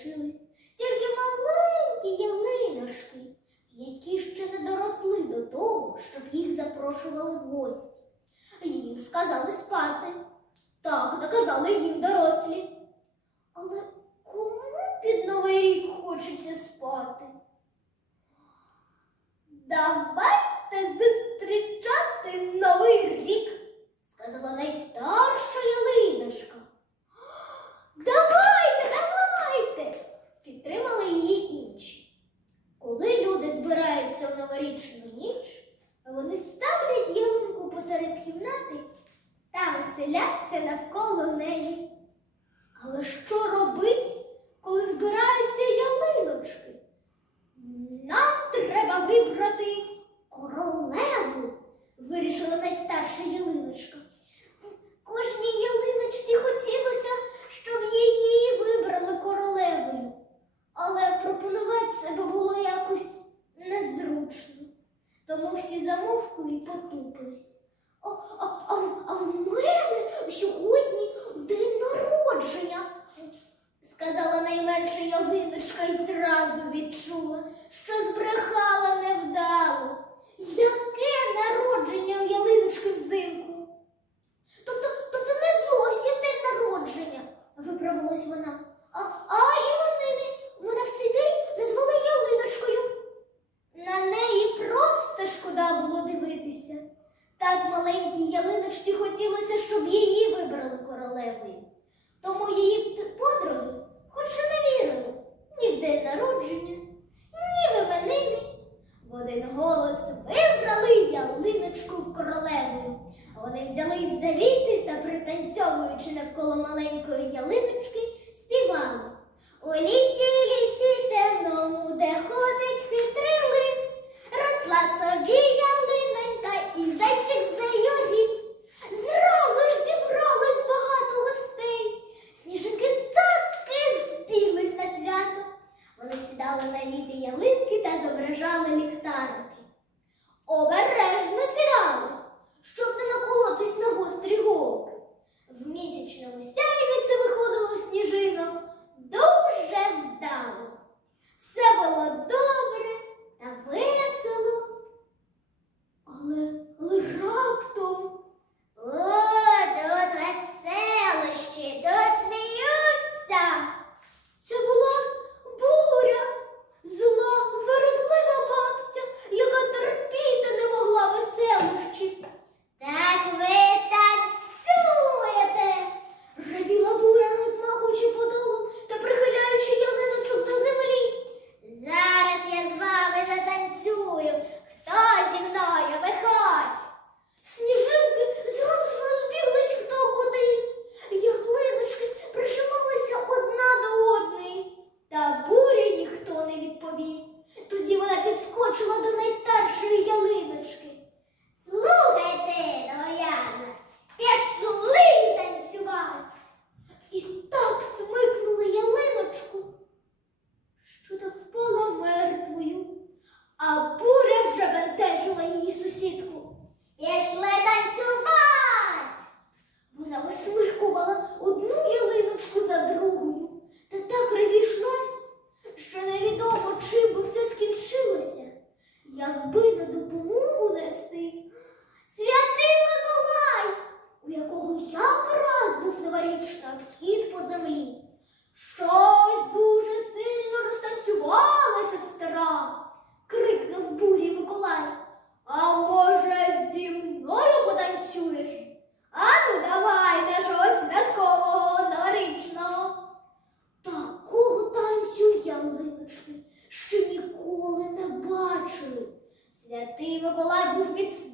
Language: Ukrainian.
лишились тільки маленькі ялиночки, які ще не доросли до того, щоб їх запрошували в гості. Їм сказали спати. Так наказали їм дорослі. Але кому під новий рік хочеться спати? Давайте зустрічати новий рік, сказала найстарша. сонячну ніч, вони ставлять ялинку посеред кімнати та веселяться навколо неї. Але що робити? А, в мене сьогодні день народження, сказала найменша ялиночка і зразу відчула, що збрехала невдало. Яке народження в ялиночки? Тому її подруги, хоч і не вірили ні в день народження, ні в іменини, в один голос вибрали ялиночку королевою. Вони взялись за віти та, пританцьовуючи навколо маленької ялиночки, співали. У лісі, лісі, темно. it's